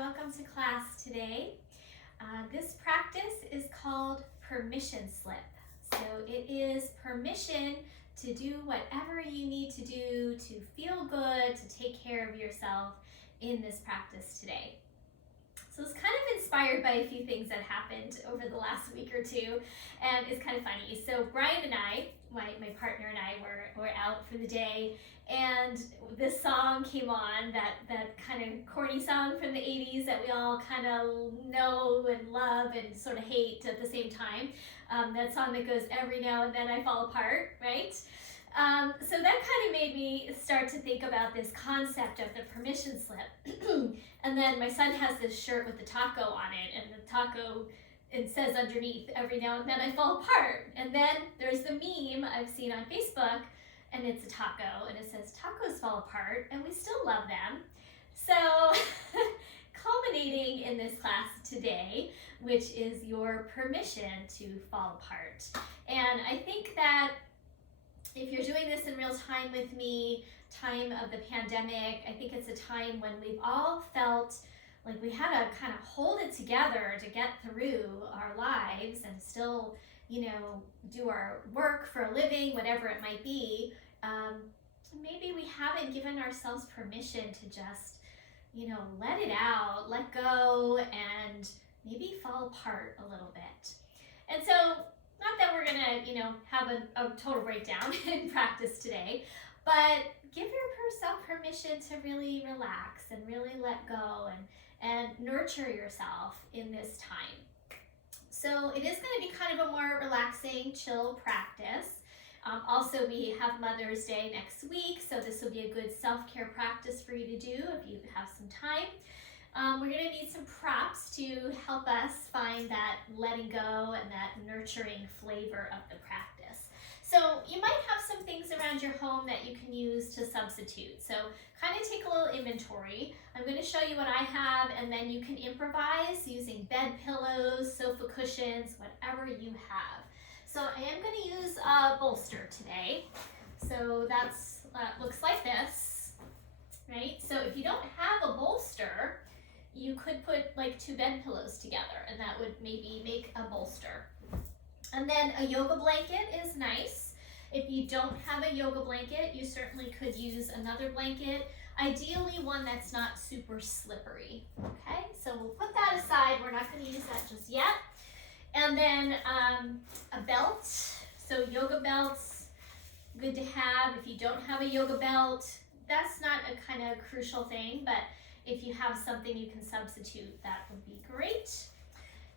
welcome to class today. This practice is called permission slip. So it is permission to do whatever you need to do to feel good, to take care of yourself in this practice today. So it's kind of inspired by a few things that happened over the last week or two, and it's kind of funny. So Brian and I, my partner and I were out for the day, and this song came on, that kind of corny song from the 80s that we all kind of know and love and sort of hate at the same time. That song that goes, "Every now and then I fall apart," right? So that kind of made me start to think about this concept of the permission slip. And then my son has this shirt with the taco on it, and the taco, it says underneath, "Every now and then I fall apart." And then there's the meme I've seen on Facebook, and it's a taco, and it says, "Tacos fall apart, and we still love them." So culminating in this class today, which is your permission to fall apart. And I think that if you're doing this in real time with me, time of the pandemic, I think it's a time when we've all felt like we had to kind of hold it together to get through our lives and still, do our work for a living, whatever it might be. Maybe we haven't given ourselves permission to just, let it out, let go, and maybe fall apart a little bit. And so, not that we're gonna, have a total breakdown in practice today, but give yourself permission to really relax and really let go and nurture yourself in this time. So it is going to be kind of a more relaxing, chill practice. Also, we have Mother's Day next week, so this will be a good self-care practice for you to do if you have some time. We're going to need some props to help us find that letting go and that nurturing flavor of the practice. So you might have some things around your home that you can use to substitute. So kind of take a little inventory. I'm going to show you what I have, and then you can improvise using bed pillows, sofa cushions, whatever you have. So I am going to use a bolster today. So that looks like this, right? So if you don't have a bolster, you could put like 2 bed pillows together, and that would maybe make a bolster. And then a yoga blanket is nice. If you don't have a yoga blanket, you certainly could use another blanket, ideally one that's not super slippery. Okay, so we'll put that aside. We're not going to use that just yet. And then a belt. So yoga belts, good to have. If you don't have a yoga belt, that's not a kind of crucial thing, but if you have something you can substitute, that would be great.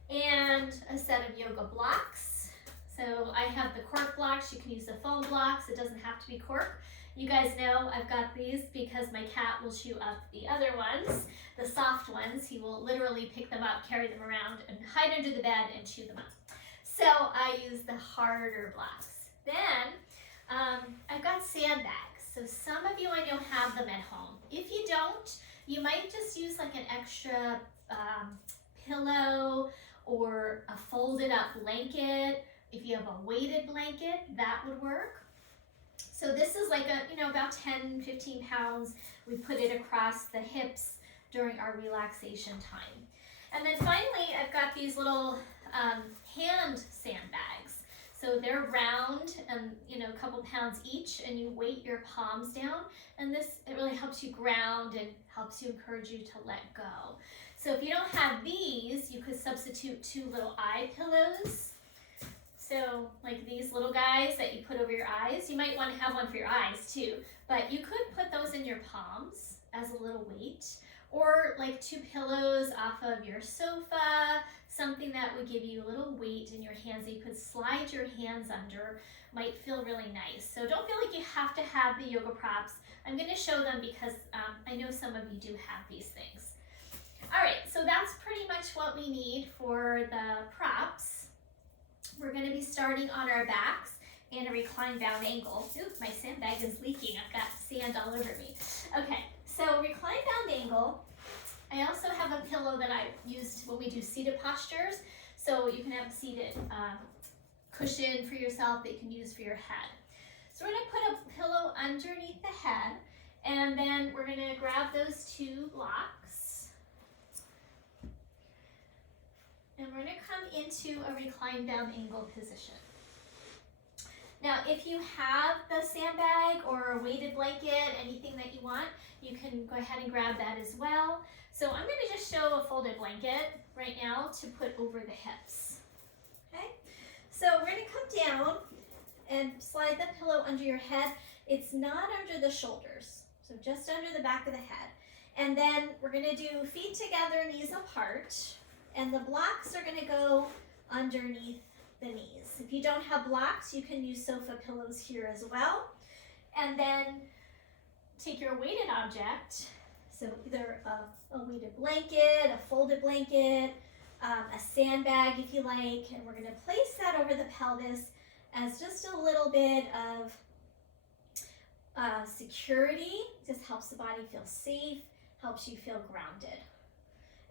And a set of yoga blocks. So I have the cork blocks. You can use the foam blocks. It doesn't have to be cork. You guys know I've got these because my cat will chew up the other ones, the soft ones. He will literally pick them up, carry them around, and hide under the bed and chew them up. So I use the harder blocks. Then I've got sandbags. So some of you I know have them at home. If you don't, you might just use like an extra pillow or a folded up blanket. If you have a weighted blanket, that would work. So this is like about 10, 15 pounds. We put it across the hips during our relaxation time. And then finally, I've got these little hand sandbags. So they're round and a couple pounds each, and you weight your palms down. And it really helps you ground and helps you encourage you to let go. So if you don't have these, you could substitute 2 little eye pillows. So like these little guys that you put over your eyes, you might want to have one for your eyes too, but you could put those in your palms as a little weight, or like 2 pillows off of your sofa, something that would give you a little weight in your hands that you could slide your hands under, might feel really nice. So don't feel like you have to have the yoga props. I'm going to show them because I know some of you do have these things. All right, so that's pretty much what we need for the props. We're going to be starting on our backs in a reclined bound angle. Oops, my sandbag is leaking. I've got sand all over me. Okay, so reclined bound angle. I also have a pillow that I used when we do seated postures. So you can have a seated cushion for yourself that you can use for your head. So we're going to put a pillow underneath the head, and then we're going to grab those 2 blocks. And we're going to come into a reclined bound angle position. Now, if you have the sandbag or a weighted blanket, anything that you want, you can go ahead and grab that as well. So I'm going to just show a folded blanket right now to put over the hips. Okay, so we're going to come down and slide the pillow under your head. It's not under the shoulders, so just under the back of the head. And then we're going to do feet together, knees apart, and the blocks are going to go underneath the knees. If you don't have blocks, you can use sofa pillows here as well. And then take your weighted object, so either a weighted blanket, a folded blanket, a sandbag if you like, and we're going to place that over the pelvis as just a little bit of security. Just helps the body feel safe, helps you feel grounded.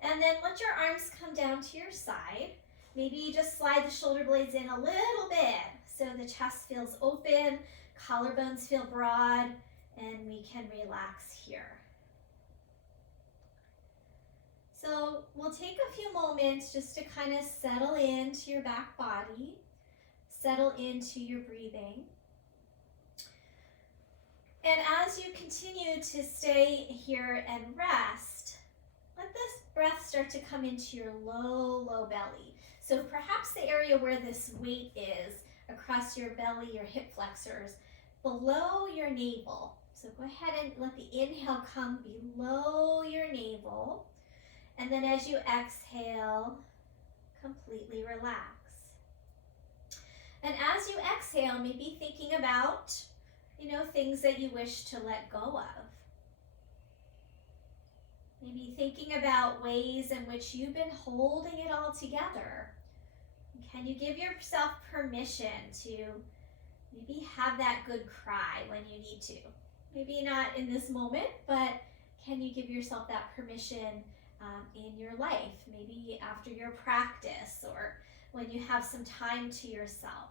And then let your arms come down to your side. Maybe just slide the shoulder blades in a little bit so the chest feels open, collarbones feel broad, and we can relax here. So we'll take a few moments just to kind of settle into your back body, settle into your breathing. And as you continue to stay here and rest, let this breath start to come into your low belly. So perhaps the area where this weight is across your belly, your hip flexors, below your navel. So go ahead and let the inhale come below your navel. And then as you exhale, completely relax. And as you exhale, maybe thinking about, things that you wish to let go of. Maybe thinking about ways in which you've been holding it all together. Can you give yourself permission to maybe have that good cry when you need to? Maybe not in this moment, but can you give yourself that permission in your life? Maybe after your practice or when you have some time to yourself.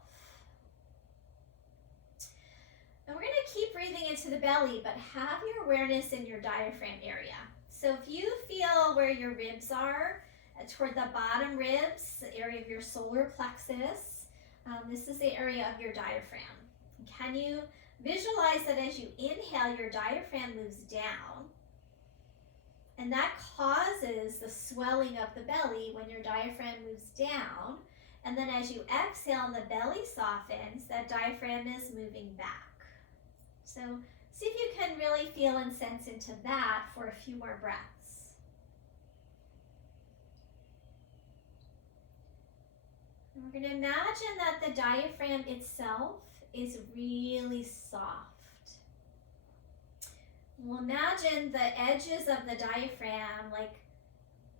And we're going to keep breathing into the belly, but have your awareness in your diaphragm area. So if you feel where your ribs are, toward the bottom ribs, the area of your solar plexus, this is the area of your diaphragm. Can you visualize that as you inhale, your diaphragm moves down, and that causes the swelling of the belly when your diaphragm moves down, and then as you exhale and the belly softens, that diaphragm is moving back. So see if you can really feel and sense into that for a few more breaths. And we're going to imagine that the diaphragm itself is really soft. We'll imagine the edges of the diaphragm like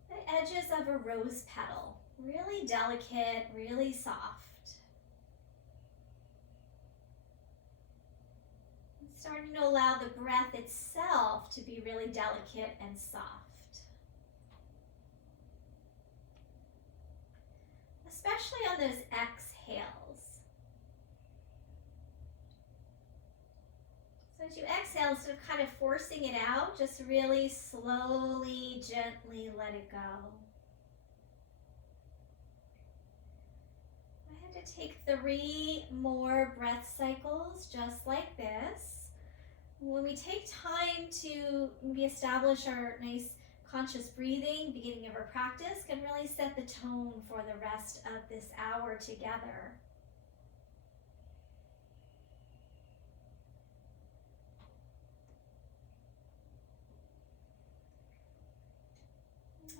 the edges of a rose petal, really delicate, really soft. Starting to allow the breath itself to be really delicate and soft. Especially on those exhales. So as you exhale, instead of kind of forcing it out, just really slowly, gently let it go. I had to take 3 more breath cycles just like this. When we take time to maybe establish our nice conscious breathing, beginning of our practice, can really set the tone for the rest of this hour together.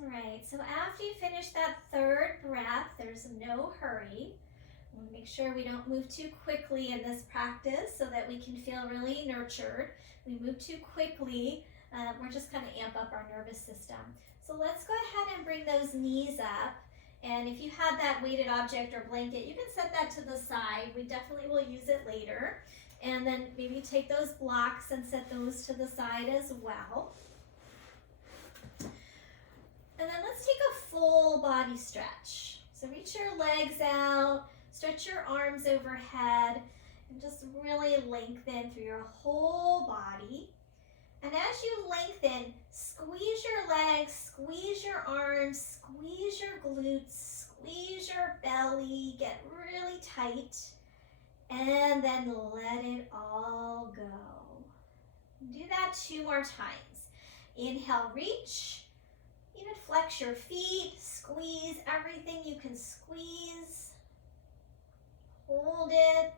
All right, so after you finish that 3rd breath, there's no hurry. We'll make sure we don't move too quickly in this practice so that we can feel really nurtured. We move too quickly, we're just going to amp up our nervous system. So let's go ahead and bring those knees up. And if you have that weighted object or blanket, you can set that to the side. We definitely will use it later. And then maybe take those blocks and set those to the side as well. And then let's take a full body stretch. So reach your legs out. Stretch your arms overhead and just really lengthen through your whole body. And as you lengthen, squeeze your legs, squeeze your arms, squeeze your glutes, Squeeze your belly, get really tight, and then let it all go. Do that 2 more times. Inhale, reach. Even flex your feet, squeeze everything you can squeeze. Hold it,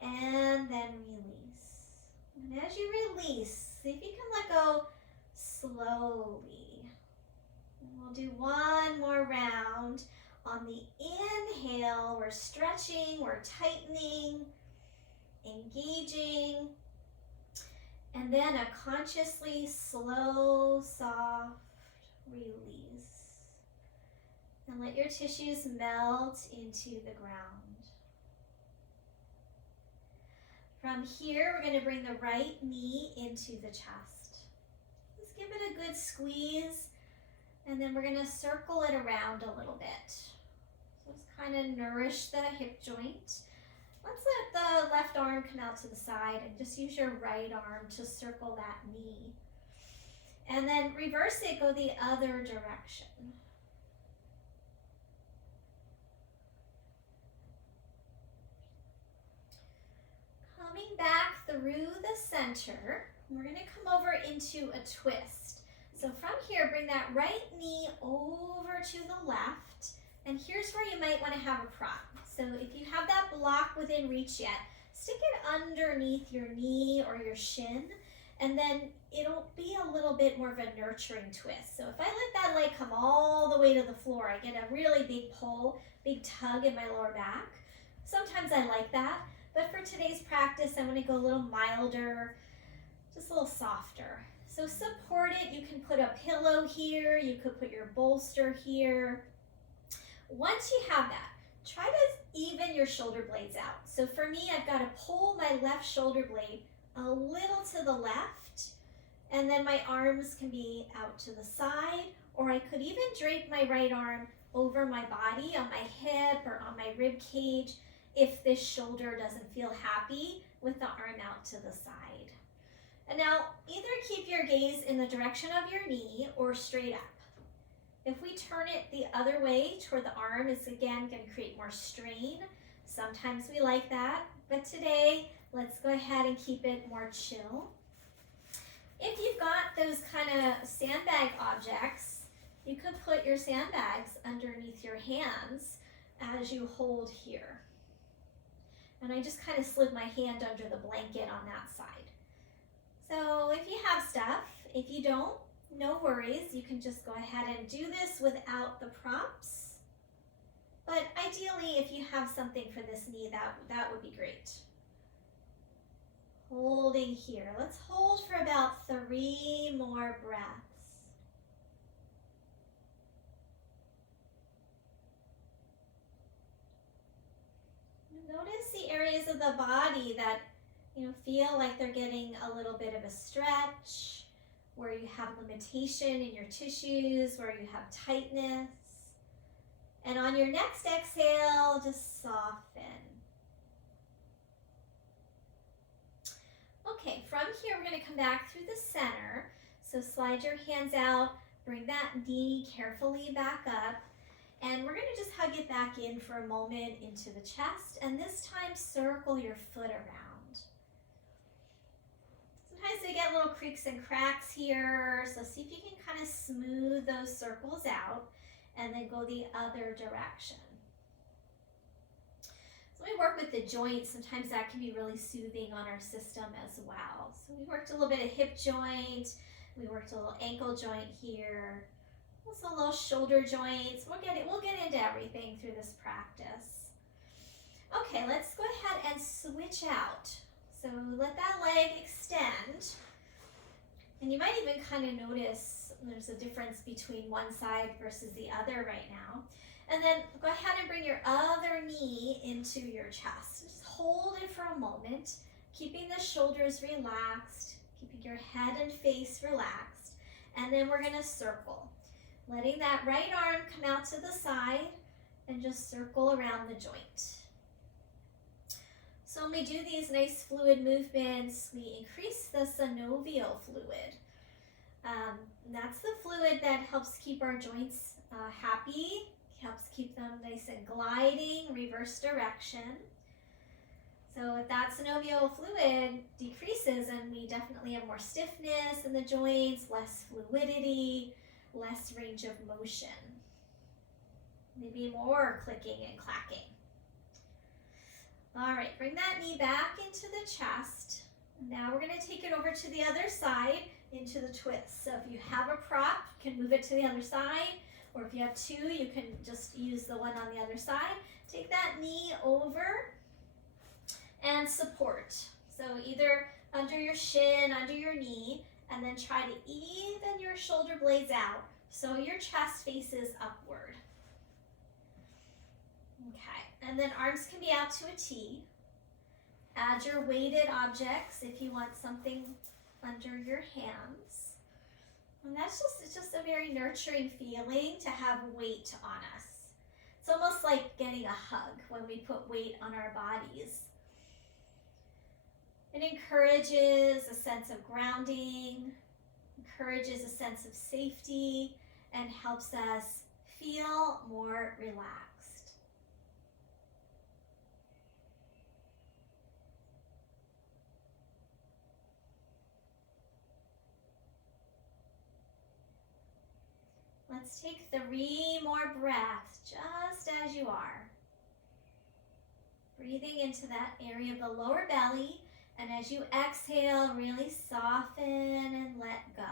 and then release. And as you release, see if you can let go slowly. And we'll do 1 more round. On the inhale, we're stretching, we're tightening, engaging, and then a consciously slow, soft release. And let your tissues melt into the ground. From here, we're going to bring the right knee into the chest. Let's give it a good squeeze, and then we're going to circle it around a little bit. So just kind of nourish the hip joint. Let's let the left arm come out to the side and just use your right arm to circle that knee. And then reverse it, go the other direction. Coming back through the center, we're going to come over into a twist. So from here, bring that right knee over to the left. And here's where you might want to have a prop. So if you have that block within reach yet, stick it underneath your knee or your shin, and then it'll be a little bit more of a nurturing twist. So if I let that leg come all the way to the floor, I get a really big pull, big tug in my lower back. Sometimes I like that, but for today's practice, I'm going to go a little milder, just a little softer. So support it. You can put a pillow here. You could put your bolster here. Once you have that, try to even your shoulder blades out. So for me, I've got to pull my left shoulder blade a little to the left, and then my arms can be out to the side, or I could even drape my right arm over my body on my hip or on my rib cage if this shoulder doesn't feel happy with the arm out to the side. And now either keep your gaze in the direction of your knee or straight up. If we turn it the other way toward the arm, it's again going to create more strain. Sometimes we like that, but today let's go ahead and keep it more chill. If you've got those kind of sandbag objects, you could put your sandbags underneath your hands as you hold here. And I just kind of slid my hand under the blanket on that side. So if you have stuff, if you don't, no worries. You can just go ahead and do this without the props. But ideally, if you have something for this knee, that would be great. Holding here. Let's hold for about 3 more breaths. Notice the areas of the body that feel like they're getting a little bit of a stretch, where you have limitation in your tissues, where you have tightness. And on your next exhale, just soften. Okay, from here we're going to come back through the center. So slide your hands out, bring that knee carefully back up, and we're going to just hug it back in for a moment into the chest, and this time circle your foot around. Sometimes they get little creaks and cracks here, so see if you can kind of smooth those circles out and then go the other direction. So we work with the joints. Sometimes that can be really soothing on our system as well. So we worked a little bit of hip joint, we worked a little ankle joint here, also little shoulder joints. We'll get into everything through this practice. Okay, let's go ahead and switch out. So let that leg extend. And you might even kind of notice there's a difference between one side versus the other right now. And then go ahead and bring your other knee into your chest. Just hold it for a moment, keeping the shoulders relaxed, keeping your head and face relaxed. And then we're going to circle, letting that right arm come out to the side and just circle around the joint. So when we do these nice fluid movements, we increase the synovial fluid. And that's the fluid that helps keep our joints happy, helps keep them nice and gliding, reverse direction. So if that synovial fluid decreases, and we definitely have more stiffness in the joints, less fluidity, less range of motion. Maybe more clicking and clacking. All right, bring that knee back into the chest. Now we're going to take it over to the other side into the twist. So if you have a prop, you can move it to the other side, or if you have two, you can just use the one on the other side. Take that knee over and support. So either under your shin, under your knee, and then try to even your shoulder blades out so your chest faces upward. Okay, and then arms can be out to a T. Add your weighted objects if you want something under your hands. And it's just a very nurturing feeling to have weight on us. It's almost like getting a hug when we put weight on our bodies. It encourages a sense of grounding, encourages a sense of safety, and helps us feel more relaxed. Let's take 3 more breaths, just as you are. Breathing into that area of the lower belly, and as you exhale, really soften and let go.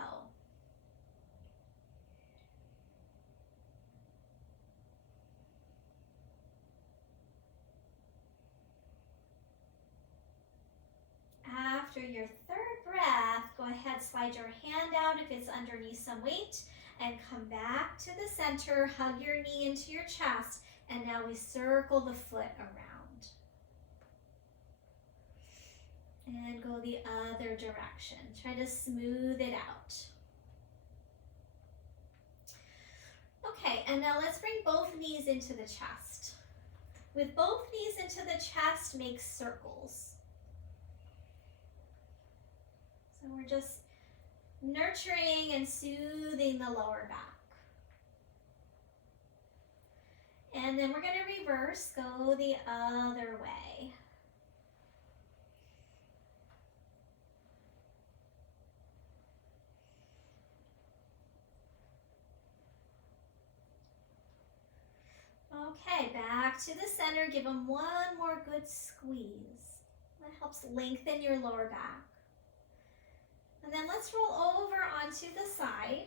After your 3rd breath, go ahead, slide your hand out if it's underneath some weight, and come back to the center, hug your knee into your chest, and now we circle the foot around. And go the other direction. Try to smooth it out. Okay, and now let's bring both knees into the chest. With both knees into the chest, make circles. So we're just nurturing and soothing the lower back. And then we're going to reverse, go the other way. Okay, back to the center. Give them one more good squeeze. That helps lengthen your lower back. And then let's roll over onto the side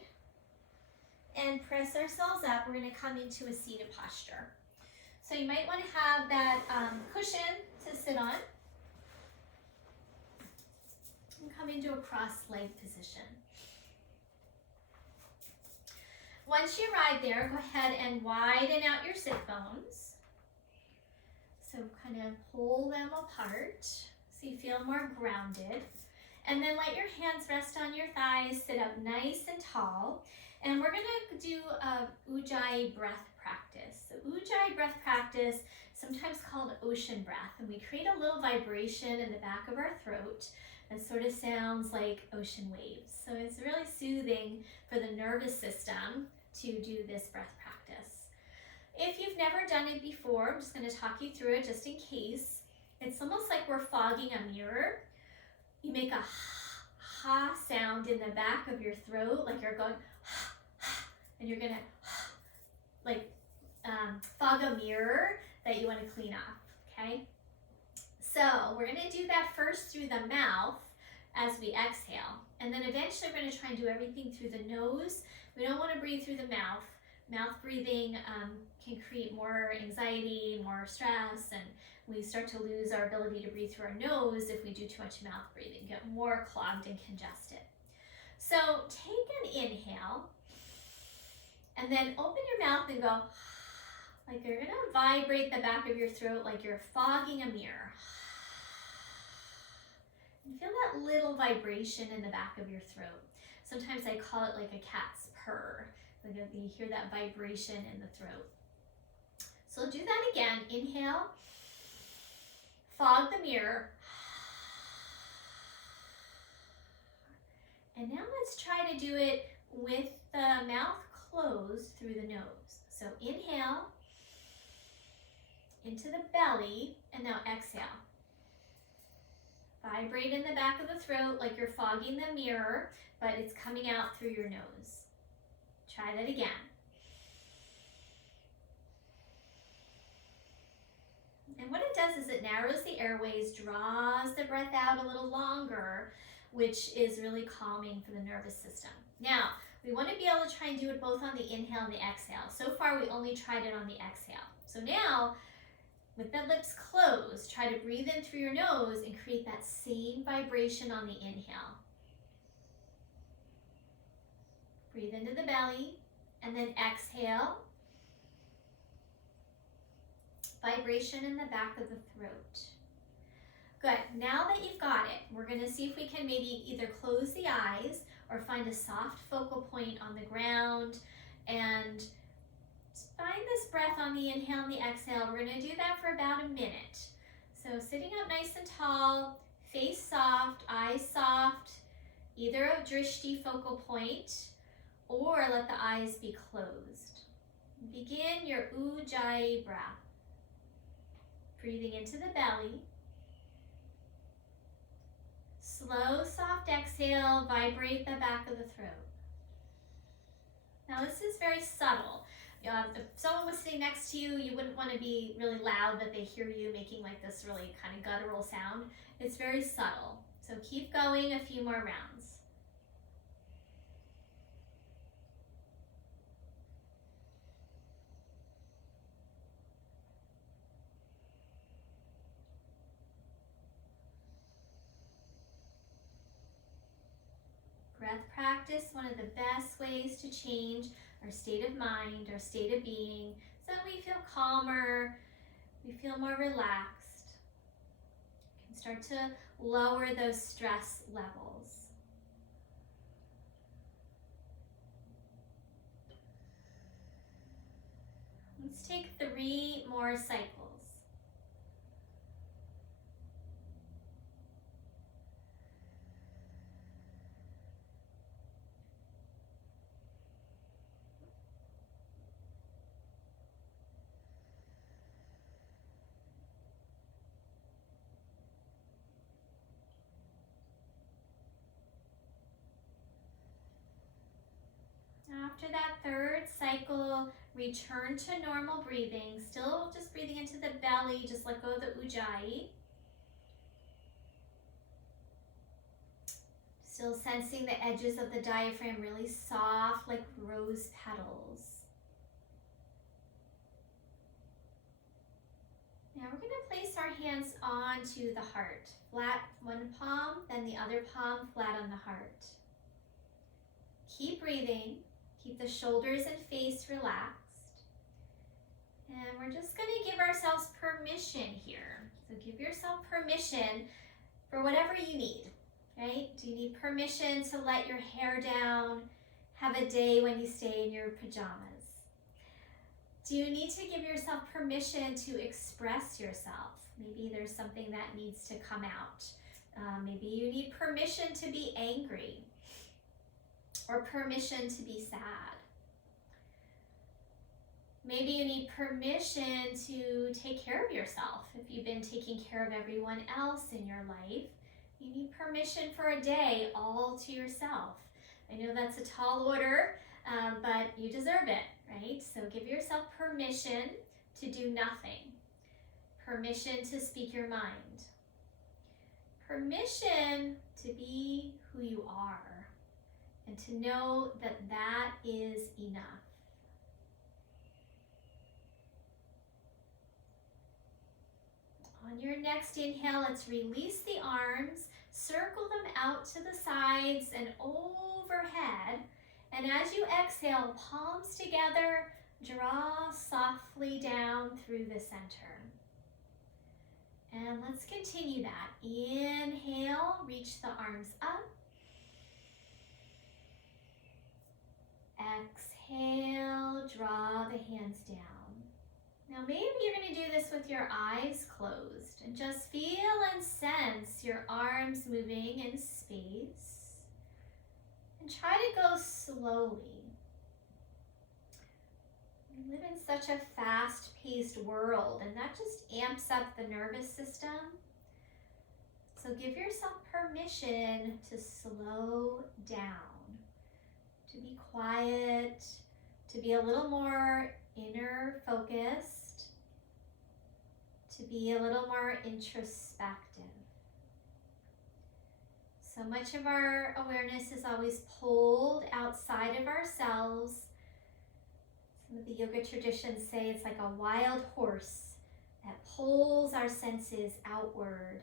and press ourselves up. We're going to come into a seated posture. So you might want to have that cushion to sit on. And come into a cross-leg position. Once you arrive there, go ahead and widen out your sit bones. So kind of pull them apart so you feel more grounded. And then let your hands rest on your thighs, sit up nice and tall. And we're gonna do a Ujjayi breath practice. So Ujjayi breath practice, sometimes called ocean breath. And we create a little vibration in the back of our throat that sort of sounds like ocean waves. So it's really soothing for the nervous system to do this breath practice. If you've never done it before, I'm just gonna talk you through it just in case. It's almost like we're fogging a mirror. You make a ha sound in the back of your throat, like you're going and you're gonna like fog a mirror that you want to clean off, okay? So we're gonna do that first through the mouth as we exhale, and then eventually we're gonna try and do everything through the nose. We don't want to breathe through the mouth. Mouth breathing can create more anxiety, more stress, and we start to lose our ability to breathe through our nose if we do too much mouth breathing, get more clogged and congested. So take an inhale, and then open your mouth and go, like you're gonna vibrate the back of your throat like you're fogging a mirror. And feel that little vibration in the back of your throat. Sometimes I call it like a cat's purr. Like you hear that vibration in the throat. So do that again. Inhale, fog the mirror, And now let's try to do it with the mouth closed through the nose. So inhale into the belly, and now exhale. Vibrate in the back of the throat like you're fogging the mirror, but it's coming out through your nose. Try that again. And what it does is it narrows the airways, draws the breath out a little longer, which is really calming for the nervous system. Now, we want to be able to try and do it both on the inhale and the exhale. So far, we only tried it on the exhale. So now, with the lips closed, try to breathe in through your nose and create that same vibration on the inhale. Breathe into the belly, and then exhale. Vibration in the back of the throat. Good. Now that you've got it, we're going to see if we can maybe either close the eyes or find a soft focal point on the ground and find this breath on the inhale and the exhale. We're going to do that for about a minute. So sitting up nice and tall, face soft, eyes soft, either a drishti focal point or let the eyes be closed. Begin your ujjayi breath. Breathing into the belly. Slow, soft exhale, vibrate the back of the throat. Now this is very subtle. If someone was sitting next to you, you wouldn't want to be really loud that they hear you making like this really kind of guttural sound. It's very subtle. So keep going a few more rounds. Breath practice, one of the best ways to change our state of mind, our state of being, so that we feel calmer, we feel more relaxed. You can start to lower those stress levels. Let's take 3 more cycles. After that 3rd cycle, return to normal breathing. Still just breathing into the belly, just let go of the ujjayi. Still sensing the edges of the diaphragm really soft like rose petals. Now we're going to place our hands onto the heart. Flat one palm, then the other palm flat on the heart. Keep breathing. Keep the shoulders and face relaxed. And we're just going to give ourselves permission here. So give yourself permission for whatever you need, right? Do you need permission to let your hair down? Have a day when you stay in your pajamas? Do you need to give yourself permission to express yourself? Maybe there's something that needs to come out. Maybe you need permission to be angry, or permission to be sad. Maybe you need permission to take care of yourself. If you've been taking care of everyone else in your life, you need permission for a day all to yourself. I know that's a tall order, but you deserve it, right? So give yourself permission to do nothing. Permission to speak your mind. Permission to be who you are. And to know that that is enough. On your next inhale, let's release the arms, circle them out to the sides and overhead. And as you exhale, palms together, draw softly down through the center. And let's continue that. Inhale, reach the arms up. Exhale, draw the hands down. Now maybe you're going to do this with your eyes closed and just feel and sense your arms moving in space. And try to go slowly. We live in such a fast-paced world, and that just amps up the nervous system. So give yourself permission to slow down, to be quiet, to be a little more inner focused, to be a little more introspective. So much of our awareness is always pulled outside of ourselves. Some of the yoga traditions say it's like a wild horse that pulls our senses outward.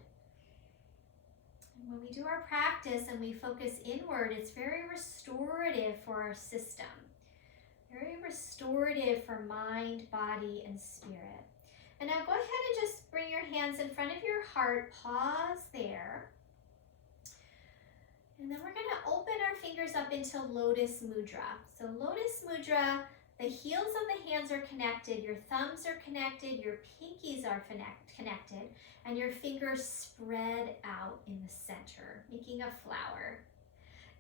And when we do our practice and we focus inward, it's very restorative for our system. Very restorative for mind, body, and spirit. And now go ahead and just bring your hands in front of your heart. Pause there. And then we're going to open our fingers up into Lotus Mudra. So Lotus Mudra, the heels of the hands are connected, your thumbs are connected, your pinkies are connected, and your fingers spread out in the center, making a flower.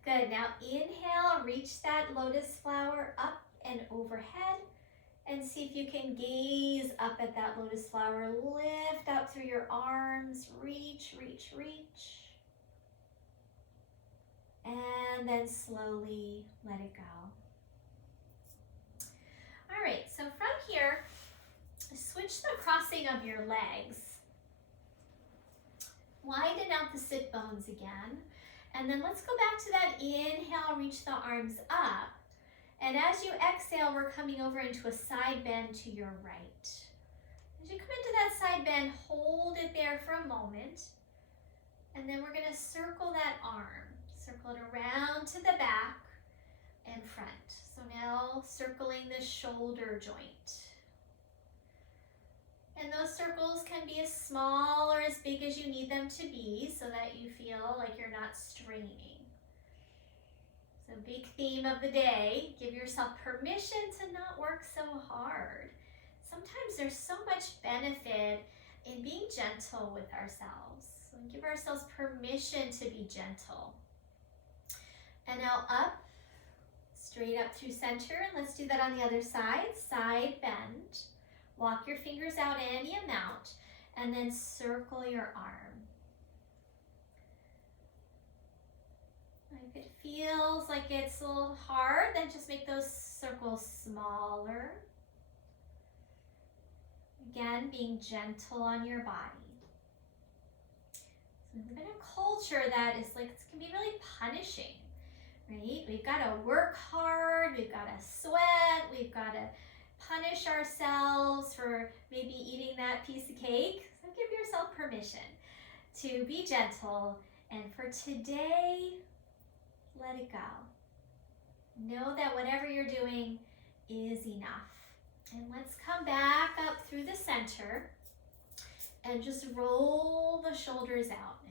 Good. Now inhale, reach that lotus flower up and overhead, and see if you can gaze up at that lotus flower. Lift up through your arms, reach, reach, reach. And then slowly let it go. All right, so from here, switch the crossing of your legs. Widen out the sit bones again. And then let's go back to that inhale, reach the arms up. And as you exhale, we're coming over into a side bend to your right. As you come into that side bend, hold it there for a moment. And then we're gonna circle that arm. Circle it around to the back and front. So now circling the shoulder joint. And those circles can be as small or as big as you need them to be so that you feel like you're not straining. So big theme of the day, give yourself permission to not work so hard. Sometimes there's so much benefit in being gentle with ourselves. So give ourselves permission to be gentle. And now up, straight up through center. And let's do that on the other side. Side bend. Walk your fingers out any amount. And then circle your arm. If it feels like it's a little hard, then just make those circles smaller. Again, being gentle on your body. So we live in a culture that is like, it can be really punishing. Right? We've got to work hard, we've got to sweat, we've got to punish ourselves for maybe eating that piece of cake. So give yourself permission to be gentle, and for today, let it go. Know that whatever you're doing is enough. And let's come back up through the center and just roll the shoulders out now.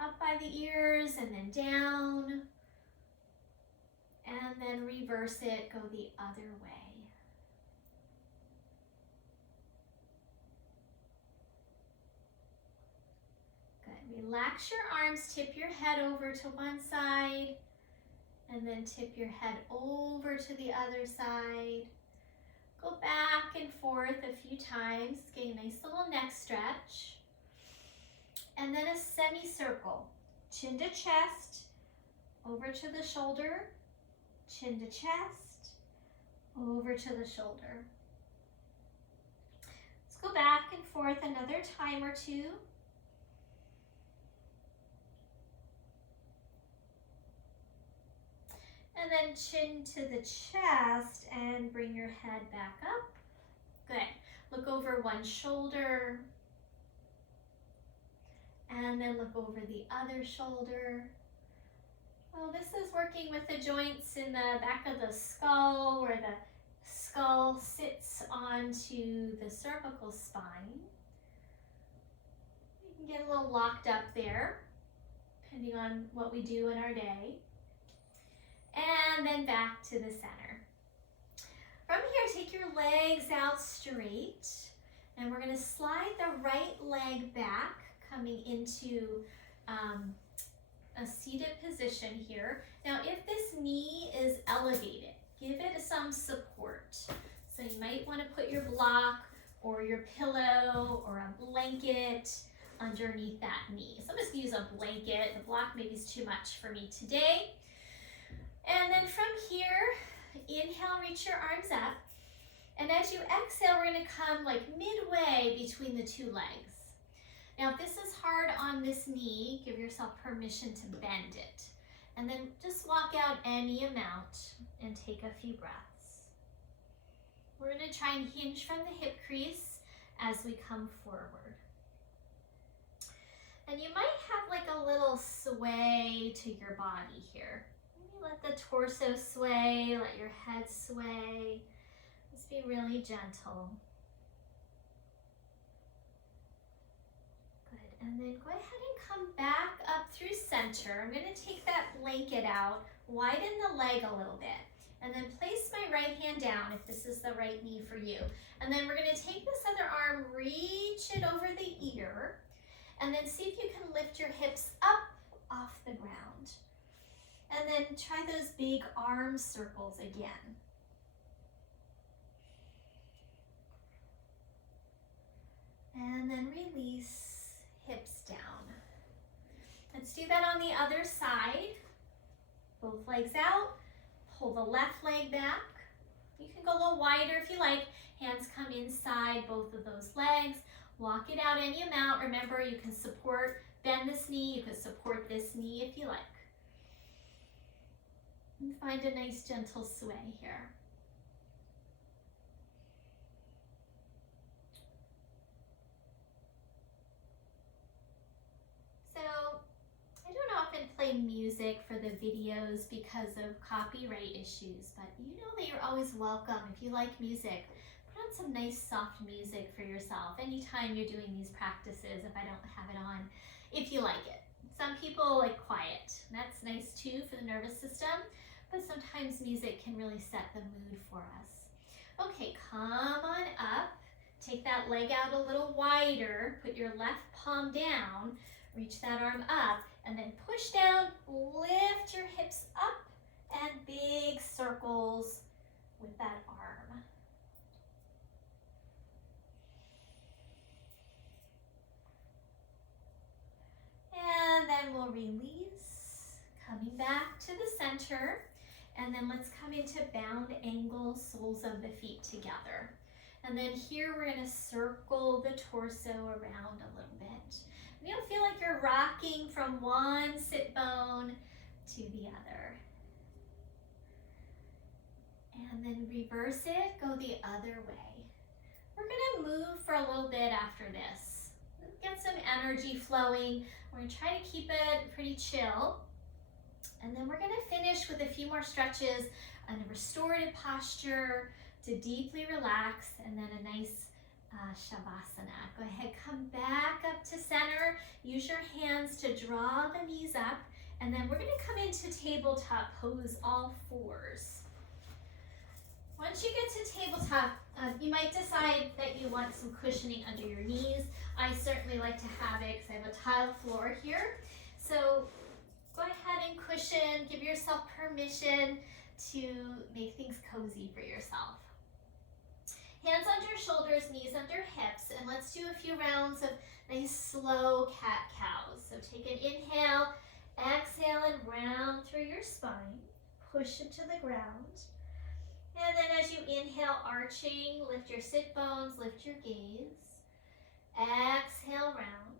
Up by the ears and then down, and then reverse it, go the other way. Good. Relax your arms, tip your head over to one side, and then tip your head over to the other side. Go back and forth a few times, get a nice little neck stretch. And then a semicircle, chin to chest, over to the shoulder, chin to chest, over to the shoulder. Let's go back and forth another time or two. And then chin to the chest and bring your head back up. Good. Look over one shoulder. And then look over the other shoulder. Well, this is working with the joints in the back of the skull, where the skull sits onto the cervical spine. You can get a little locked up there, depending on what we do in our day. And then back to the center. From here, take your legs out straight, and we're going to slide the right leg back, coming into a a seated position here. Now, if this knee is elevated, give it some support. So you might want to put your block or your pillow or a blanket underneath that knee. So I'm just going to use a blanket. The block maybe is too much for me today. And then from here, inhale, reach your arms up. And as you exhale, we're going to come like midway between the two legs. Now, if this is hard on this knee, give yourself permission to bend it. And then just walk out any amount and take a few breaths. We're going to try and hinge from the hip crease as we come forward. And you might have like a little sway to your body here. Maybe let the torso sway, let your head sway. Just be really gentle. Good, and then go ahead and come back up through center. I'm going to take that blanket out, widen the leg a little bit, and then place my right hand down if this is the right knee for you. And then we're going to take this other arm, reach it over the ear, and then see if you can lift your hips up off the ground. And then try those big arm circles again. And then release, hips down. Let's do that on the other side. Both legs out, pull the left leg back. You can go a little wider if you like. Hands come inside both of those legs. Walk it out any amount. Remember, you can support, bend this knee, you can support this knee if you like. And find a nice gentle sway here. So, I don't often play music for the videos because of copyright issues, but you know that you're always welcome. If you like music, put on some nice soft music for yourself anytime you're doing these practices if I don't have it on, if you like it. Some people like quiet, and that's nice too for the nervous system, but sometimes music can really set the mood for us. Okay, come on up. Take that leg out a little wider. Put your left palm down. Reach that arm up. And then push down. Lift your hips up. And big circles with that arm. And then we'll release. Coming back to the center. And then let's come into bound angle, soles of the feet together. And then here we're going to circle the torso around a little bit. And you'll feel like you're rocking from one sit bone to the other. And then reverse it, go the other way. We're going to move for a little bit after this. Get some energy flowing. We're going to try to keep it pretty chill. And then we're going to finish with a few more stretches and a restorative posture to deeply relax, and then a nice shavasana. Go ahead, come back up to center. Use your hands to draw the knees up, and then we're going to come into tabletop pose, all fours. Once you get to tabletop, you might decide that you want some cushioning under your knees. I certainly like to have it because I have a tile floor here. So go ahead and cushion, give yourself permission to make things cozy for yourself. Hands under shoulders, knees under hips, and let's do a few rounds of nice slow cat-cows. So take an inhale, exhale, and round through your spine. Push it to the ground. And then as you inhale, arching, lift your sit bones, lift your gaze. Exhale, round.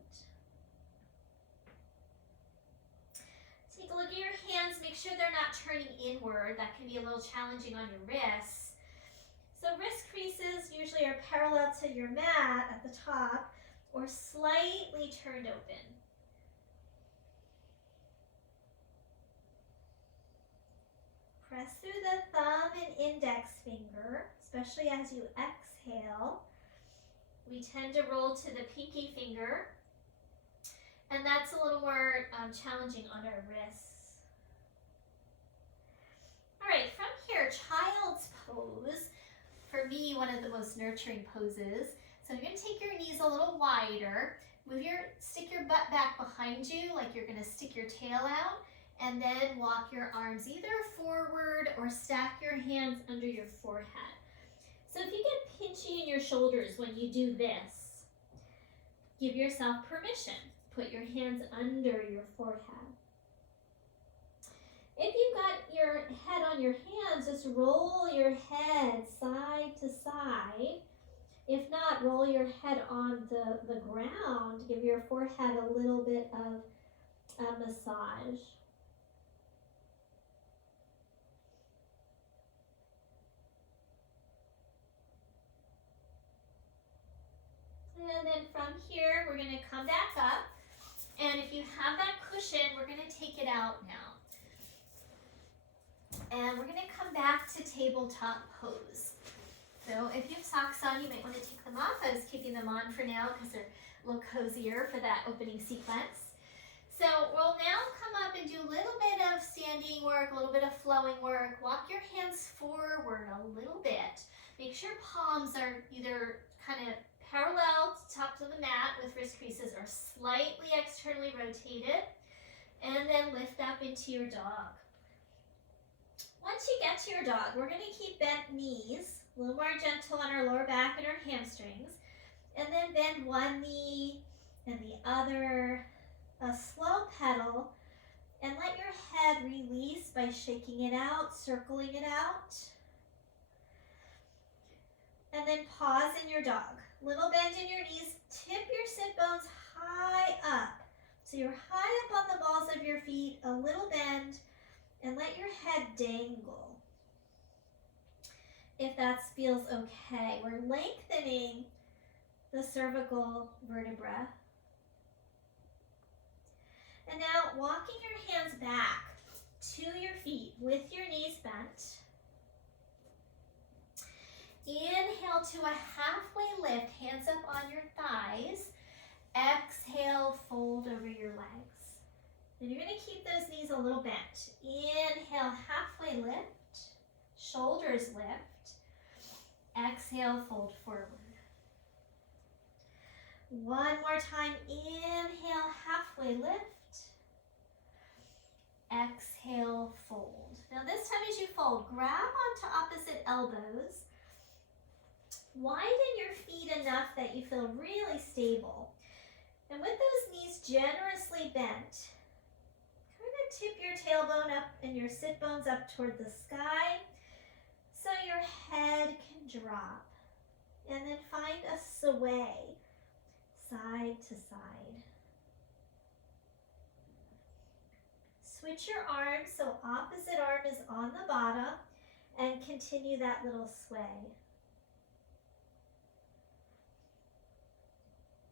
Take a look at your hands. Make sure they're not turning inward. That can be a little challenging on your wrists. So wrist creases usually are parallel to your mat at the top or slightly turned open. Press through the thumb and index finger, especially as you exhale. We tend to roll to the pinky finger, and that's a little more challenging on our wrists. All right, from here, child's pose. For me, one of the most nurturing poses. So you're going to take your knees a little wider. Stick your butt back behind you like you're gonna stick your tail out, and then walk your arms either forward or stack your hands under your forehead. So if you get pinchy in your shoulders when you do this, give yourself permission. Put your hands under your forehead. If you've got your head on your hands, just roll your head side to side. If not, roll your head on the ground. Give your forehead a little bit of a massage. And then from here, we're going to come back up. And if you have that cushion, we're going to take it out now. And we're going to come back to tabletop pose. So if you have socks on, you might want to take them off. I was keeping them on for now because they're a little cozier for that opening sequence. So we'll now come up and do a little bit of standing work, a little bit of flowing work. Walk your hands forward a little bit. Make sure palms are either kind of parallel to top of the mat with wrist creases or slightly externally rotated. And then lift up into your dog. Once you get to your dog, we're going to keep bent knees, a little more gentle on our lower back and our hamstrings, and then bend one knee and the other, a slow pedal, and let your head release by shaking it out, circling it out, and then pause in your dog. Little bend in your knees, tip your sit bones high up, so you're high up on the balls of your feet, a little bend, and let your head dangle. If that feels okay, we're lengthening the cervical vertebra. And now walking your hands back to your feet with your knees bent. Inhale to a halfway lift, hands up on your thighs. Exhale, fold over your legs. And you're going to keep those knees a little bent. Inhale, halfway lift, shoulders lift. Exhale, fold forward. One more time, inhale, halfway lift. Exhale, fold. Now this time as you fold, grab onto opposite elbows. Widen your feet enough that you feel really stable. And with those knees generously bent, tip your tailbone up and your sit bones up toward the sky so your head can drop. And then find a sway, side to side. Switch your arms so opposite arm is on the bottom and continue that little sway.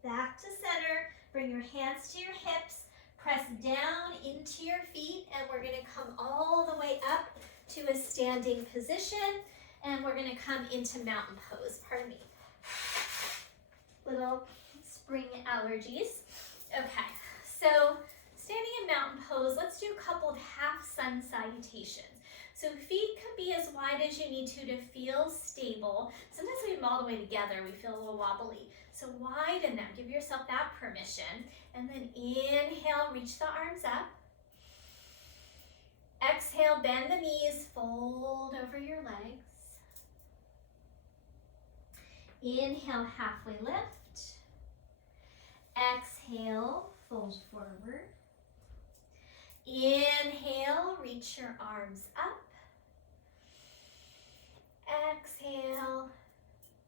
Back to center, bring your hands to your hips. Press down into your feet, and we're going to come all the way up to a standing position, and we're going to come into mountain pose. Pardon me. Little spring allergies. Okay, so standing in mountain pose, let's do a couple of half sun salutations. So feet can be as wide as you need to feel stable. Sometimes we have them all the way together, we feel a little wobbly. So widen them, give yourself that permission. And then inhale, reach the arms up. Exhale, bend the knees, fold over your legs. Inhale, halfway lift. Exhale, fold forward. Inhale, reach your arms up. Exhale,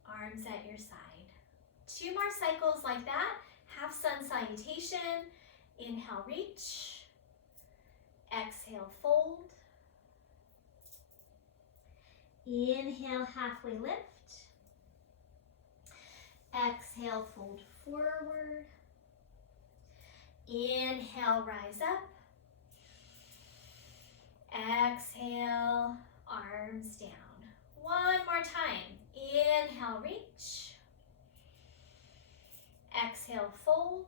arms at your side. 2 more cycles like that. Half sun salutation. Inhale, reach. Exhale, fold. Inhale, halfway lift. Exhale, fold forward. Inhale, rise up. Exhale, arms down. One more time. Inhale, reach. Exhale, fold.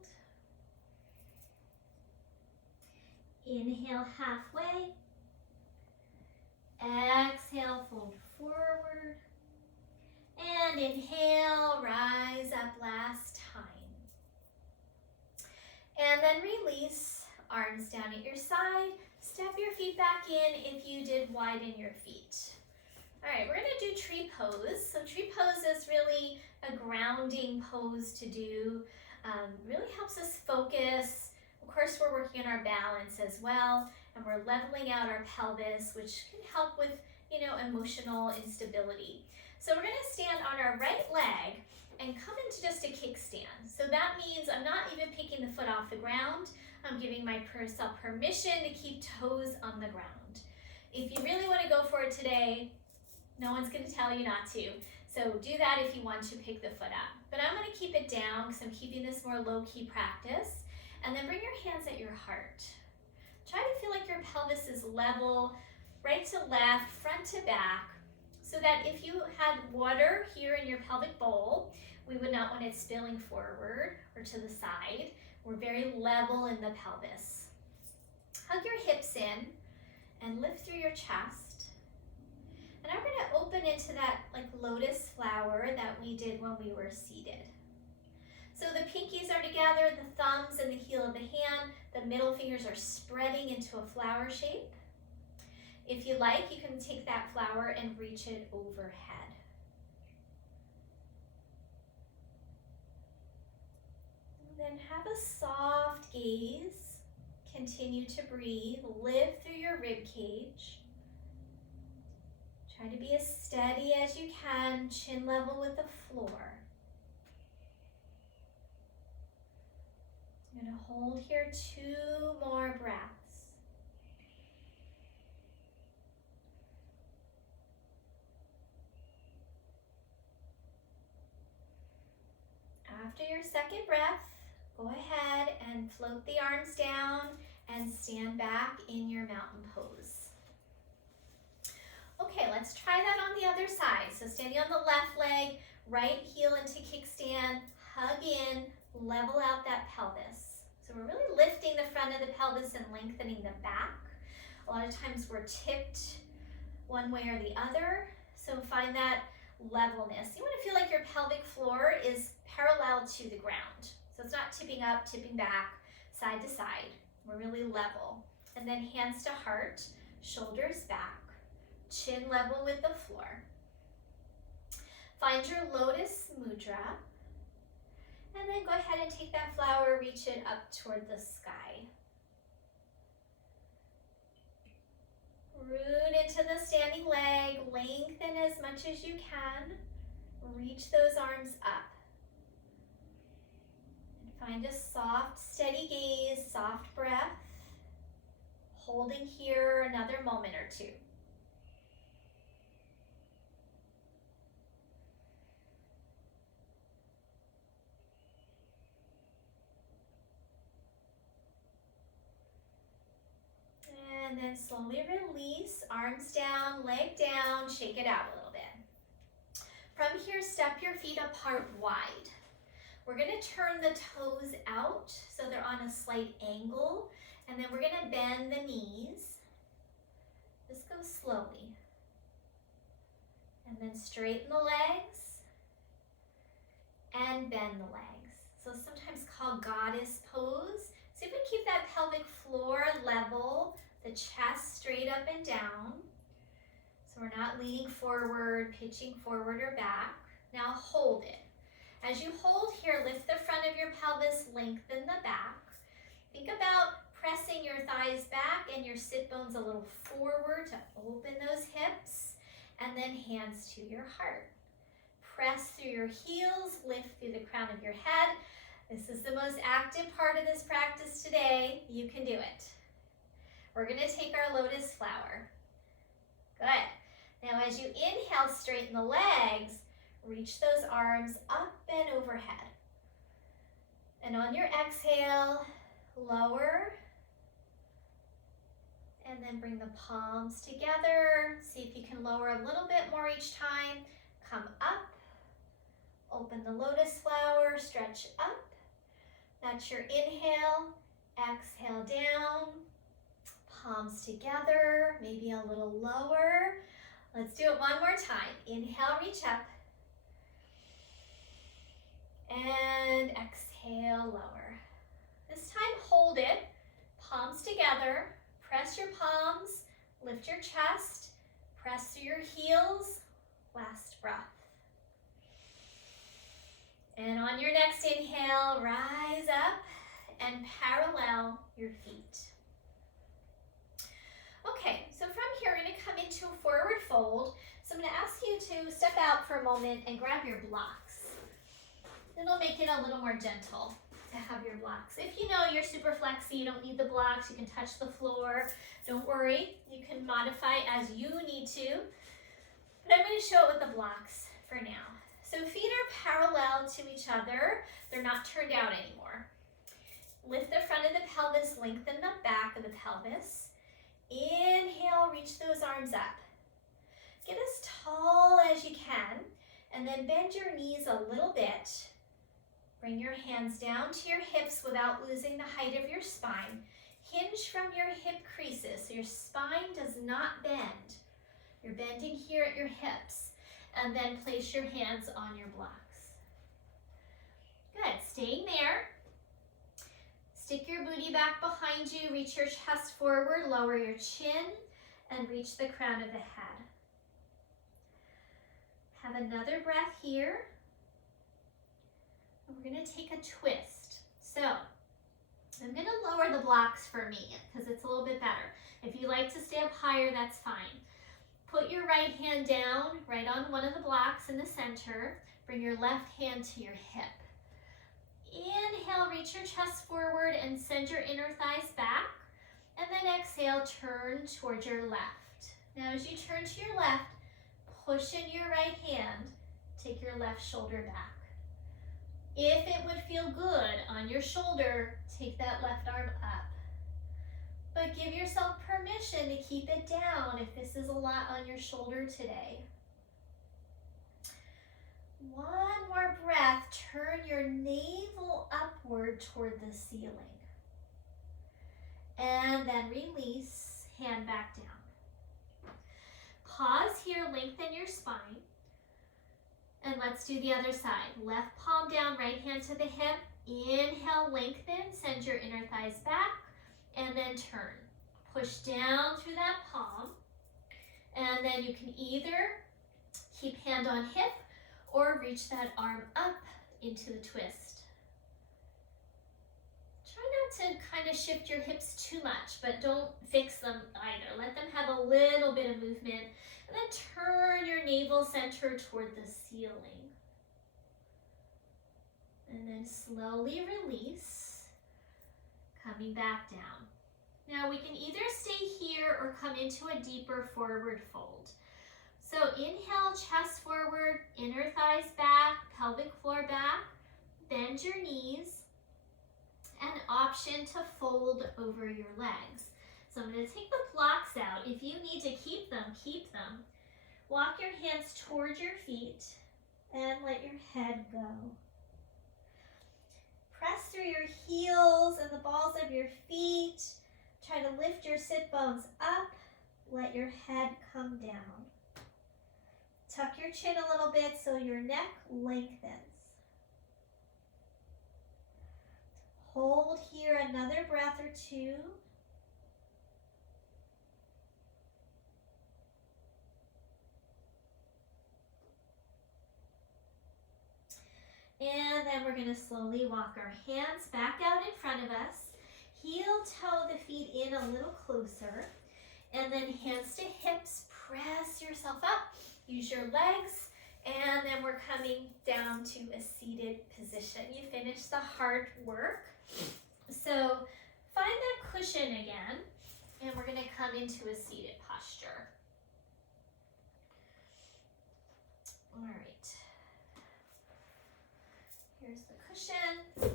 Inhale, halfway. Exhale, fold forward. And inhale, rise up last time. And then release, arms down at your side. Step your feet back in if you did widen your feet. All right, we're gonna do tree pose. So tree pose is really a grounding pose to do. Really helps us focus. Of course, we're working on our balance as well, and we're leveling out our pelvis, which can help with, emotional instability. So we're gonna stand on our right leg and come into just a kickstand. So that means I'm not even picking the foot off the ground. I'm giving myself permission to keep toes on the ground. If you really want to go for it today, no one's going to tell you not to. So do that if you want to pick the foot up. But I'm going to keep it down because I'm keeping this more low-key practice. And then bring your hands at your heart. Try to feel like your pelvis is level, right to left, front to back, so that if you had water here in your pelvic bowl, we would not want it spilling forward or to the side. We're very level in the pelvis. Hug your hips in and lift through your chest. And I'm going to open into that like lotus flower that we did when we were seated. So the pinkies are together, the thumbs and the heel of the hand, the middle fingers are spreading into a flower shape. If you like, you can take that flower and reach it overhead. Then have a soft gaze. Continue to breathe. Live through your rib cage. Try to be as steady as you can, chin level with the floor. I'm going to hold here 2 more breaths. After your second breath, go ahead and float the arms down and stand back in your mountain pose. Okay, let's try that on the other side. So standing on the left leg, right heel into kickstand, hug in, level out that pelvis. So we're really lifting the front of the pelvis and lengthening the back. A lot of times we're tipped one way or the other. So find that levelness. You want to feel like your pelvic floor is parallel to the ground. So it's not tipping up, tipping back, side to side. We're really level. And then hands to heart, shoulders back, chin level with the floor. Find your lotus mudra. And then go ahead and take that flower, reach it up toward the sky. Root into the standing leg, lengthen as much as you can. Reach those arms up. And find a soft, steady gaze, soft breath. Holding here another moment or 2. And then slowly release, arms down, leg down, shake it out a little bit. From here, step your feet apart wide. We're going to turn the toes out so they're on a slight angle, and then we're going to bend the knees. Just go slowly. And then straighten the legs and bend the legs. So sometimes called goddess pose. So you can keep that pelvic floor level, the chest straight up and down. So we're not leaning forward, pitching forward or back. Now hold it. As you hold here, lift the front of your pelvis, lengthen the back. Think about pressing your thighs back and your sit bones a little forward to open those hips, and then hands to your heart. Press through your heels, lift through the crown of your head. This is the most active part of this practice today. You can do it. We're going to take our lotus flower. Good. Now as you inhale, straighten the legs, reach those arms up and overhead. And on your exhale, lower. And then bring the palms together. See if you can lower a little bit more each time. Come up. Open the lotus flower, stretch up. That's your inhale. Exhale down. Palms together, maybe a little lower. Let's do it one more time. Inhale, reach up. And exhale, lower. This time hold it, palms together, press your palms, lift your chest, press through your heels, last breath. And on your next inhale, rise up and parallel your feet. Okay, so from here we're going to come into a forward fold. So I'm going to ask you to step out for a moment and grab your blocks. It'll make it a little more gentle to have your blocks. If you know you're super flexy, you don't need the blocks, you can touch the floor. Don't worry, you can modify as you need to. But I'm going to show it with the blocks for now. So feet are parallel to each other. They're not turned out anymore. Lift the front of the pelvis, lengthen the back of the pelvis. Inhale, reach those arms up. Get as tall as you can, and then bend your knees a little bit. Bring your hands down to your hips without losing the height of your spine. Hinge from your hip creases so your spine does not bend. You're bending here at your hips. And then place your hands on your blocks. Good, staying there. Stick your booty back behind you, reach your chest forward, lower your chin, and reach the crown of the head. Have another breath here. And we're gonna take a twist. So, I'm gonna lower the blocks for me because it's a little bit better. If you like to stay up higher, that's fine. Put your right hand down, right on one of the blocks in the center. Bring your left hand to your hip. Inhale, reach your chest forward and send your inner thighs back. And then exhale, turn towards your left. Now as you turn to your left, push in your right hand, take your left shoulder back. If it would feel good on your shoulder, take that left arm up. But give yourself permission to keep it down if this is a lot on your shoulder today. One more breath, turn your navel upward toward the ceiling. And then release, hand back down. Pause here, lengthen your spine. And let's do the other side. Left palm down, right hand to the hip. Inhale, lengthen, send your inner thighs back. And then turn. Push down through that palm. And then you can either keep hand on hip or reach that arm up into the twist. Try not to kind of shift your hips too much, but don't fix them either. Let them have a little bit of movement. And then turn your navel center toward the ceiling. And then slowly release, coming back down. Now we can either stay here or come into a deeper forward fold. So inhale, chest forward, inner thighs back, pelvic floor back, bend your knees, and option to fold over your legs. So I'm going to take the blocks out. If you need to keep them, keep them. Walk your hands towards your feet and let your head go. Press through your heels and the balls of your feet. Try to lift your sit bones up. Let your head come down. Tuck your chin a little bit so your neck lengthens. Hold here another breath or two. And then we're going to slowly walk our hands back out in front of us. Heel toe the feet in a little closer. And then hands to hips, press yourself up. Use your legs. And then we're coming down to a seated position. You finish the hard work. So find that cushion again. And we're going to come into a seated posture. All right. Here's the cushion.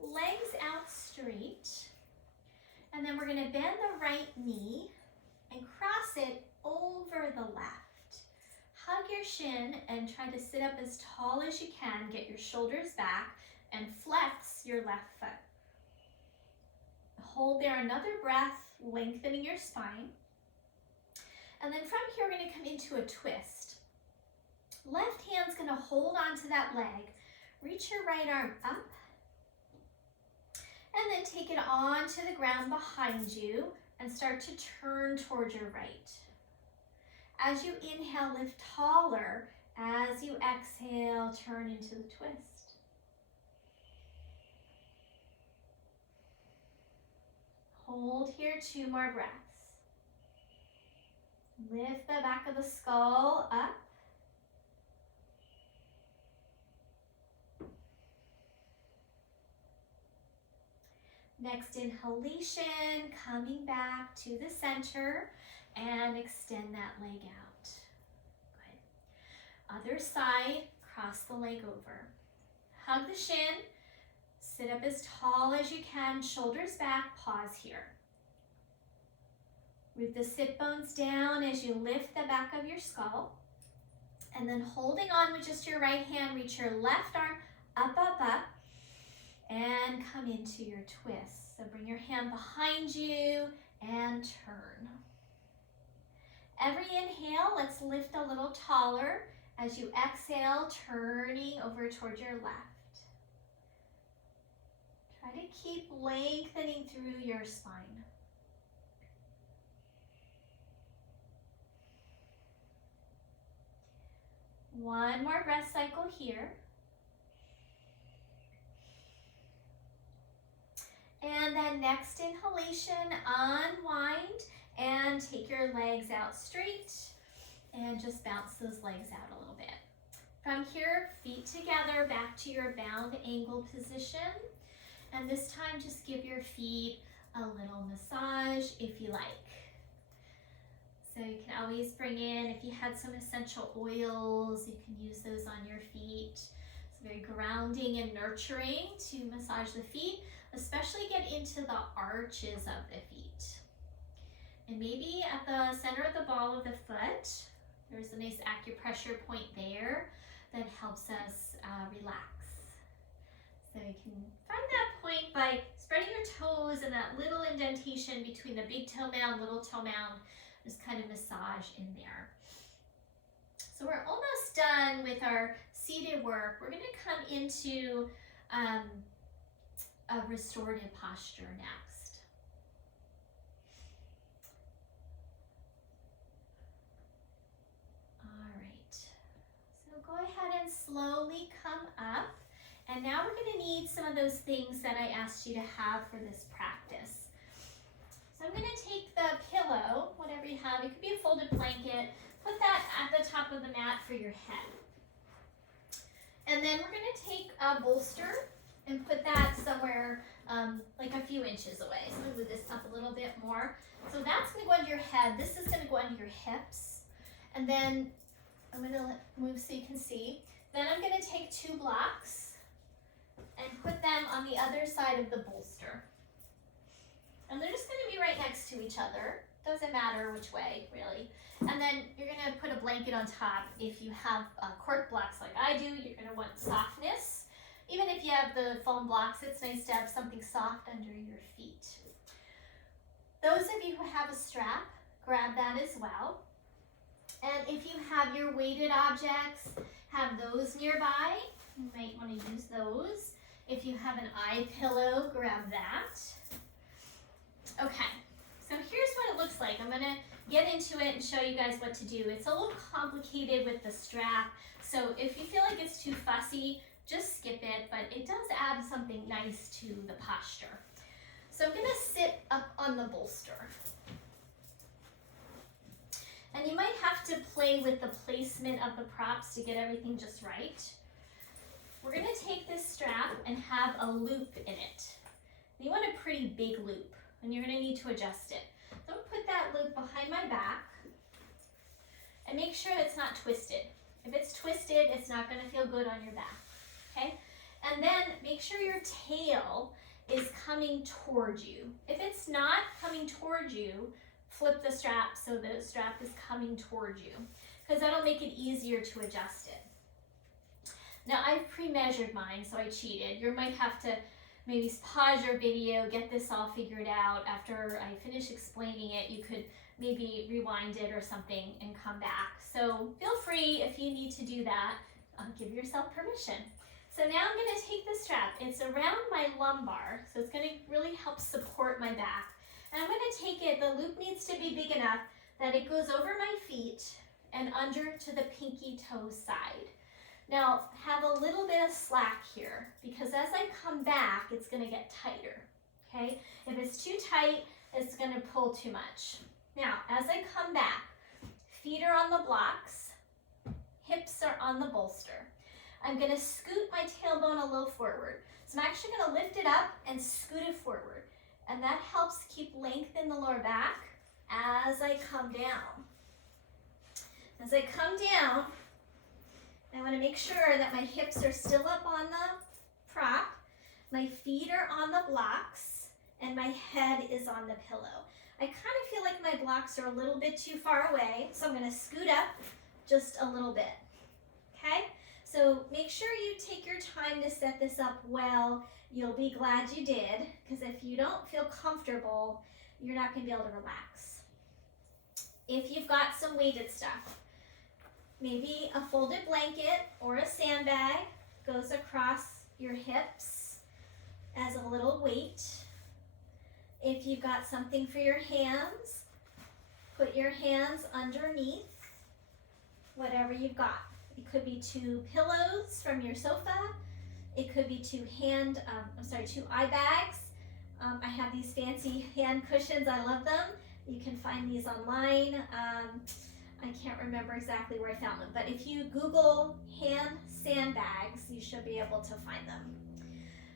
Legs out straight. And then we're going to bend the right knee and cross it over the left. Hug your shin and try to sit up as tall as you can. Get your shoulders back and flex your left foot. Hold there another breath, lengthening your spine. And then from here, we're going to come into a twist. Left hand's gonna hold onto that leg. Reach your right arm up, and then take it onto the ground behind you and start to turn towards your right. As you inhale, lift taller. As you exhale, turn into the twist. Hold here 2 more breaths. Lift the back of the skull up. Next inhalation, coming back to the center and extend that leg out. Good. Other side, cross the leg over. Hug the shin, sit up as tall as you can, shoulders back, pause here. Root the sit bones down as you lift the back of your skull. And then holding on with just your right hand, reach your left arm up, up, up. And come into your twist. So bring your hand behind you and turn. Every inhale, let's lift a little taller. As you exhale, turning over towards your left. Try to keep lengthening through your spine. One more breath cycle here. And then next inhalation, unwind and take your legs out straight and just bounce those legs out a little bit. From here, feet together, back to your bound angle position. And this time, just give your feet a little massage if you like. So you can always bring in, if you had some essential oils, you can use those on your feet. It's very grounding and nurturing to massage the feet. Especially get into the arches of the feet. And maybe at the center of the ball of the foot, there's a nice acupressure point there that helps us relax. So you can find that point by spreading your toes and that little indentation between the big toe mound, little toe mound, just kind of massage in there. So we're almost done with our seated work. We're going to come into a restorative posture next. All right, so go ahead and slowly come up. And now we're going to need some of those things that I asked you to have for this practice. So I'm going to take the pillow, whatever you have, it could be a folded blanket, put that at the top of the mat for your head. And then we're going to take a bolster and put that somewhere like a few inches away. So I'm going to move this up a little bit more. So that's going to go under your head. This is going to go under your hips. And then I'm going to move so you can see. Then I'm going to take 2 blocks and put them on the other side of the bolster. And they're just going to be right next to each other. Doesn't matter which way, really. And then you're going to put a blanket on top. If you have cork blocks like I do, you're going to want softness. Even if you have the foam blocks, it's nice to have something soft under your feet. Those of you who have a strap, grab that as well. And if you have your weighted objects, have those nearby. You might want to use those. If you have an eye pillow, grab that. Okay, so here's what it looks like. I'm going to get into it and show you guys what to do. It's a little complicated with the strap, so if you feel like it's too fussy, just skip it, but it does add something nice to the posture. So I'm going to sit up on the bolster. And you might have to play with the placement of the props to get everything just right. We're going to take this strap and have a loop in it. You want a pretty big loop, and you're going to need to adjust it. So I'm going to put that loop behind my back and make sure it's not twisted. If it's twisted, it's not going to feel good on your back. Okay? And then make sure your tail is coming towards you. If it's not coming towards you, flip the strap so the strap is coming towards you, because that'll make it easier to adjust it. Now I've pre-measured mine, so I cheated. You might have to maybe pause your video, get this all figured out. After I finish explaining it, you could maybe rewind it or something and come back. So feel free if you need to do that. Give yourself permission. So now I'm going to take the strap. It's around my lumbar, so it's going to really help support my back. And I'm going to take it, the loop needs to be big enough that it goes over my feet and under to the pinky toe side. Now, have a little bit of slack here, because as I come back, it's going to get tighter, okay? If it's too tight, it's going to pull too much. Now, as I come back, feet are on the blocks, hips are on the bolster. I'm going to scoot my tailbone a little forward. So I'm actually going to lift it up and scoot it forward. And that helps keep length in the lower back as I come down. As I come down, I want to make sure that my hips are still up on the prop, my feet are on the blocks, and my head is on the pillow. I kind of feel like my blocks are a little bit too far away, so I'm going to scoot up just a little bit, okay? So make sure you take your time to set this up well. You'll be glad you did, because if you don't feel comfortable, you're not going to be able to relax. If you've got some weighted stuff, maybe a folded blanket or a sandbag goes across your hips as a little weight. If you've got something for your hands, put your hands underneath whatever you've got. It could be 2 pillows from your sofa. It could be 2 eye bags. I have these fancy hand cushions. I love them. You can find these online. I can't remember exactly where I found them, but if you Google hand sandbags, you should be able to find them.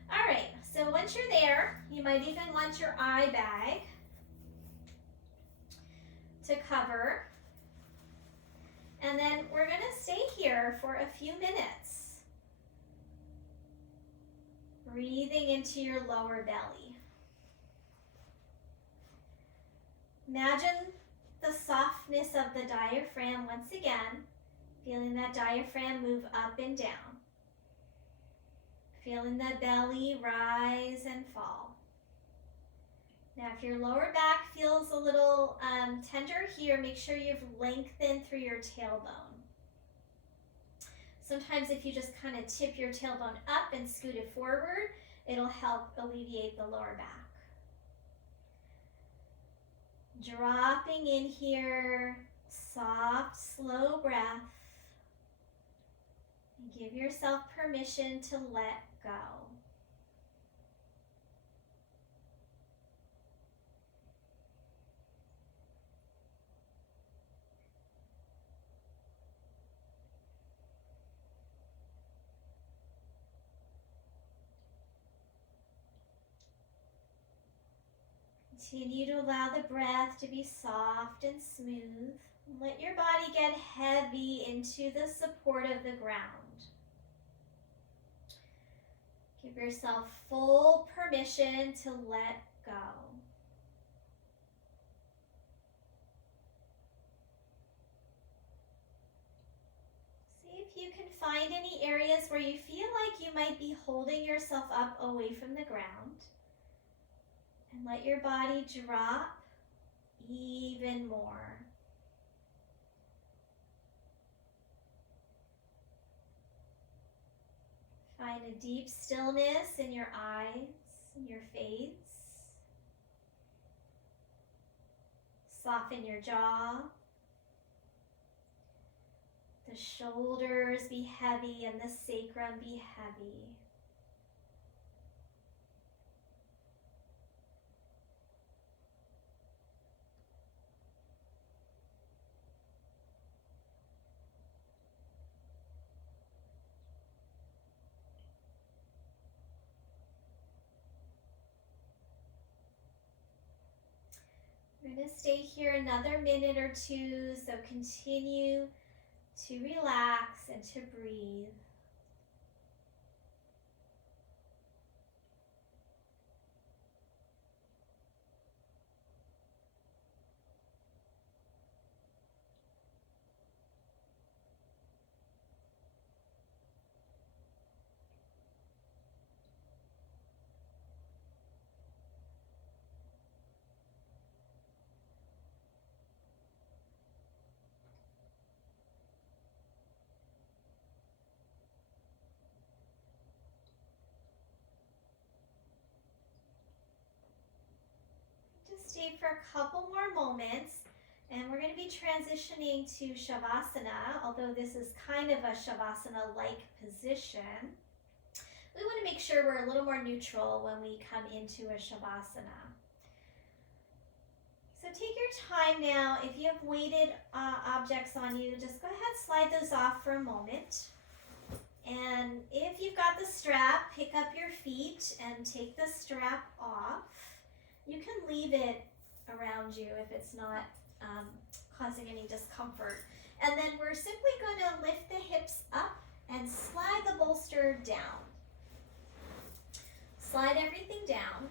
All right, so once you're there, you might even want your eye bag to cover. And then we're going to stay here for a few minutes, breathing into your lower belly. Imagine the softness of the diaphragm once again, feeling that diaphragm move up and down, feeling the belly rise and fall. Now, if your lower back feels a little tender here, make sure you've lengthened through your tailbone. Sometimes if you just kind of tip your tailbone up and scoot it forward, it'll help alleviate the lower back. Dropping in here, soft, slow breath. And give yourself permission to let go. Continue to allow the breath to be soft and smooth. Let your body get heavy into the support of the ground. Give yourself full permission to let go. See if you can find any areas where you feel like you might be holding yourself up away from the ground. And let your body drop even more. Find a deep stillness in your eyes, in your face. Soften your jaw. The shoulders be heavy and the sacrum be heavy. We're going to stay here another minute or two, so continue to relax and to breathe. stay for a couple more moments, and we're going to be transitioning to Shavasana, although this is kind of a Shavasana-like position. We want to make sure we're a little more neutral when we come into a Shavasana. So take your time now. If you have weighted objects on you, just go ahead, slide those off for a moment. And if you've got the strap, pick up your feet and take the strap off. You can leave it around you if it's not causing any discomfort. And then we're simply going to lift the hips up and slide the bolster down. Slide everything down.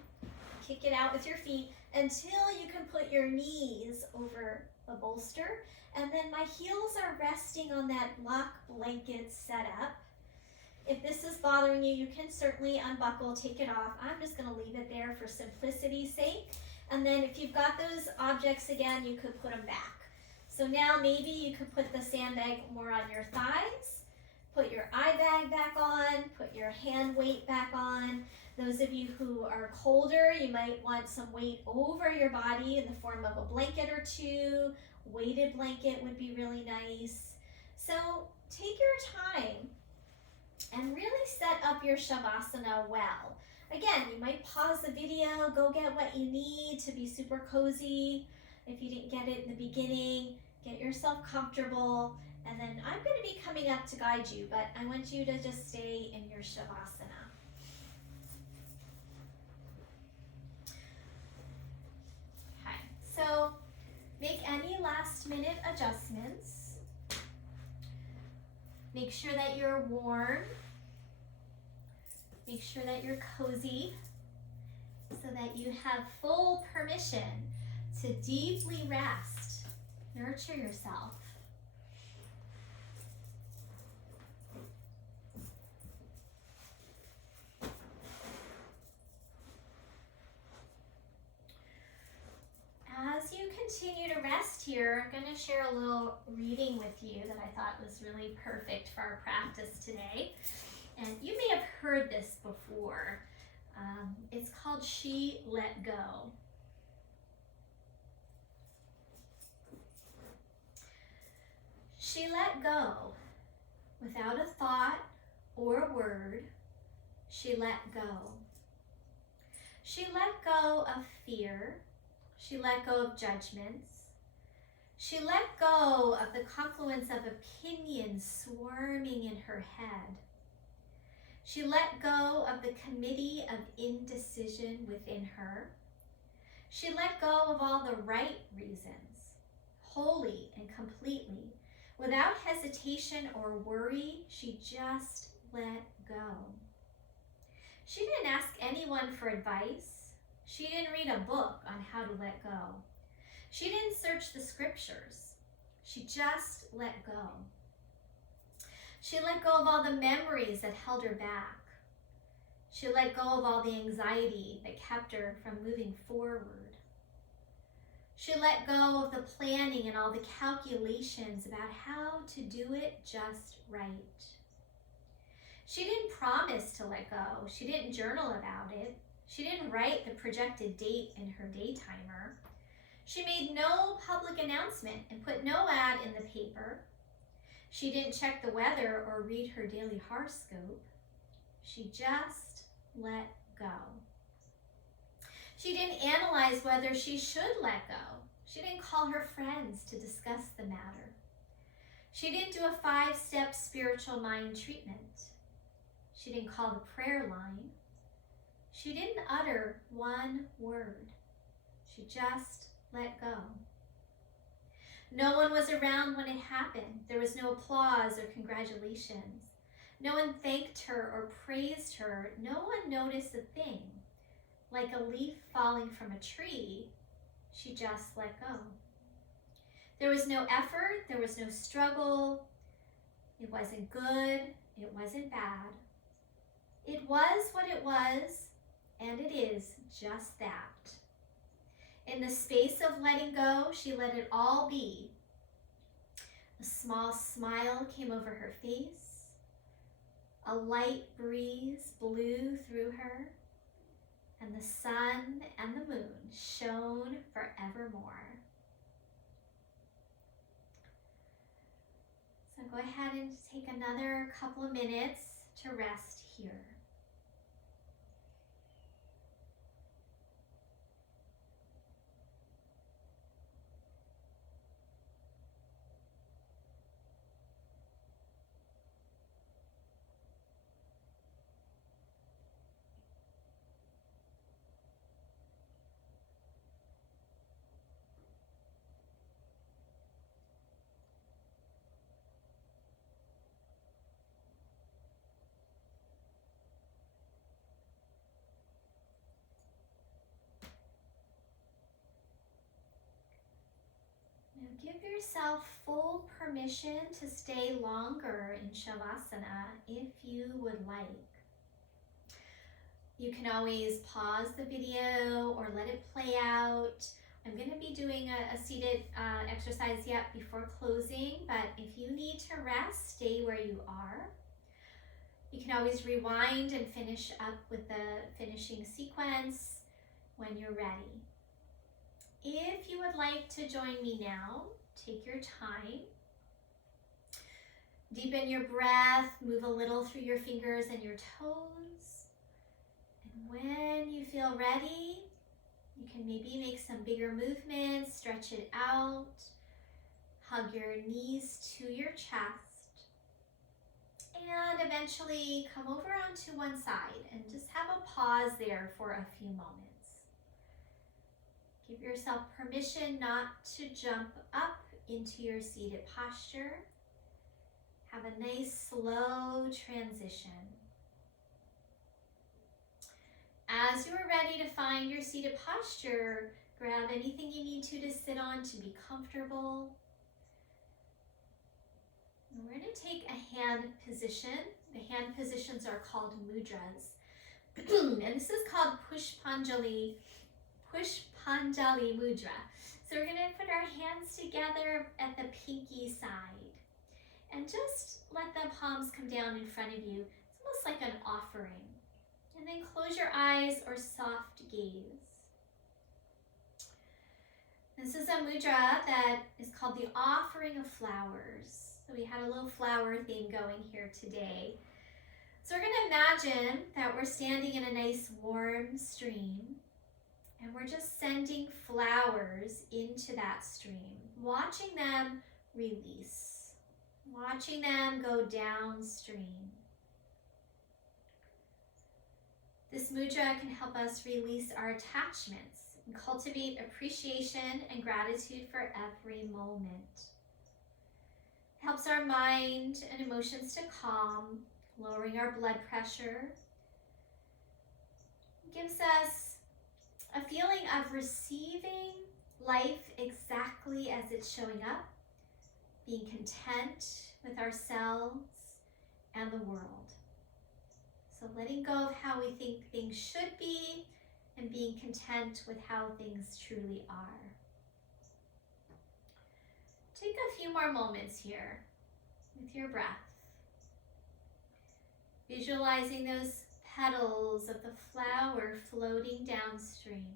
Kick it out with your feet until you can put your knees over the bolster. And then my heels are resting on that block blanket setup. If this is bothering you, you can certainly unbuckle, take it off. I'm just going to leave it there for simplicity's sake. And then if you've got those objects again, you could put them back. So now maybe you could put the sandbag more on your thighs, put your eye bag back on, put your hand weight back on. Those of you who are colder, you might want some weight over your body in the form of a blanket or two. Weighted blanket would be really nice. So take your time and really set up your Shavasana well. Again, you might pause the video, go get what you need to be super cozy. If you didn't get it in the beginning, get yourself comfortable. And then I'm going to be coming up to guide you, but I want you to just stay in your Shavasana. Okay, so make any last minute adjustments. Make sure that you're warm. Make sure that you're cozy so that you have full permission to deeply rest. Nurture yourself. As you continue to rest here, I'm going to share a little reading with you that I thought was really perfect for our practice today. And you may have heard this before. It's called She Let Go. She let go without a thought or a word. She let go. She let go of fear. She let go of judgments. She let go of the confluence of opinions swarming in her head. She let go of the committee of indecision within her. She let go of all the right reasons, wholly and completely. Without hesitation or worry, she just let go. She didn't ask anyone for advice. She didn't read a book on how to let go. She didn't search the scriptures. She just let go. She let go of all the memories that held her back. She let go of all the anxiety that kept her from moving forward. She let go of the planning and all the calculations about how to do it just right. She didn't promise to let go. She didn't journal about it. She didn't write the projected date in her day timer. She made no public announcement and put no ad in the paper. She didn't check the weather or read her daily horoscope. She just let go. She didn't analyze whether she should let go. She didn't call her friends to discuss the matter. She didn't do a 5-step spiritual mind treatment. She didn't call the prayer line. She didn't utter one word. She just let go. No one was around when it happened. There was no applause or congratulations. No one thanked her or praised her. No one noticed a thing. Like a leaf falling from a tree, she just let go. There was no effort. There was no struggle. It wasn't good. It wasn't bad. It was what it was, and it is just that. In the space of letting go, she let it all be. A small smile came over her face. A light breeze blew through her, and the sun and the moon shown forevermore. So go ahead and take another couple of minutes to rest here. Now give yourself full permission to stay longer in Shavasana if you would like. You can always pause the video or let it play out. I'm going to be doing a seated exercise yet before closing, but if you need to rest, stay where you are. You can always rewind and finish up with the finishing sequence when you're ready. If you would like to join me now, take your time. Deepen your breath, move a little through your fingers and your toes. And when you feel ready, you can maybe make some bigger movements, stretch it out, hug your knees to your chest, and eventually come over onto one side and just have a pause there for a few moments. Give yourself permission not to jump up into your seated posture. Have a nice slow transition. As you are ready to find your seated posture, grab anything you need to sit on to be comfortable. And we're going to take a hand position. The hand positions are called mudras. And this is called Pushpanjali Mudra. So we're going to put our hands together at the pinky side and just let the palms come down in front of you. It's almost like an offering. And then close your eyes or soft gaze. This is a mudra that is called the offering of flowers. So we had a little flower theme going here today. So we're going to imagine that we're standing in a nice warm stream. And we're just sending flowers into that stream, watching them release, watching them go downstream. This mudra can help us release our attachments and cultivate appreciation and gratitude for every moment. It helps our mind and emotions to calm, lowering our blood pressure. It gives us a feeling of receiving life exactly as it's showing up, being content with ourselves and the world. So letting go of how we think things should be and being content with how things truly are. Take a few more moments here with your breath. Visualizing those petals of the flower floating downstream.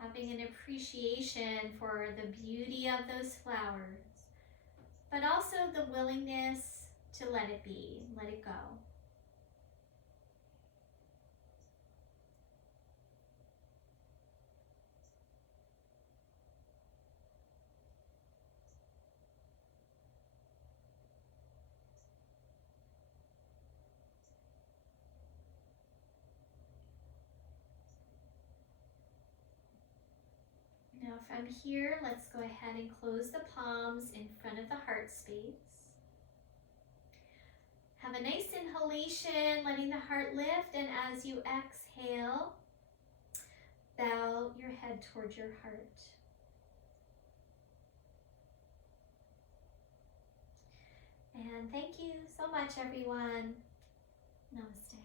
Having an appreciation for the beauty of those flowers, but also the willingness to let it be, let it go. Now from here, let's go ahead and close the palms in front of the heart space. Have a nice inhalation, letting the heart lift, and as you exhale, bow your head towards your heart. And thank you so much, everyone. Namaste.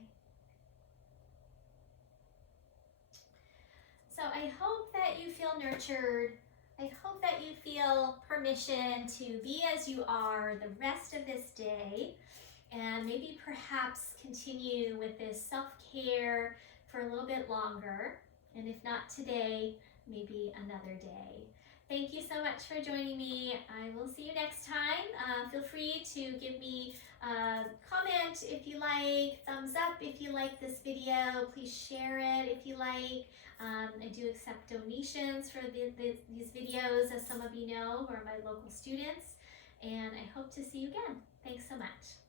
So I hope that you feel nurtured. I hope that you feel permission to be as you are the rest of this day, and maybe perhaps continue with this self-care for a little bit longer. And if not today, maybe another day. Thank you so much for joining me. I will see you next time. Feel free to give me a comment if you like, thumbs up if you like this video. Please share it if you like. I do accept donations for these videos, as some of you know, who are my local students. And I hope to see you again. Thanks so much.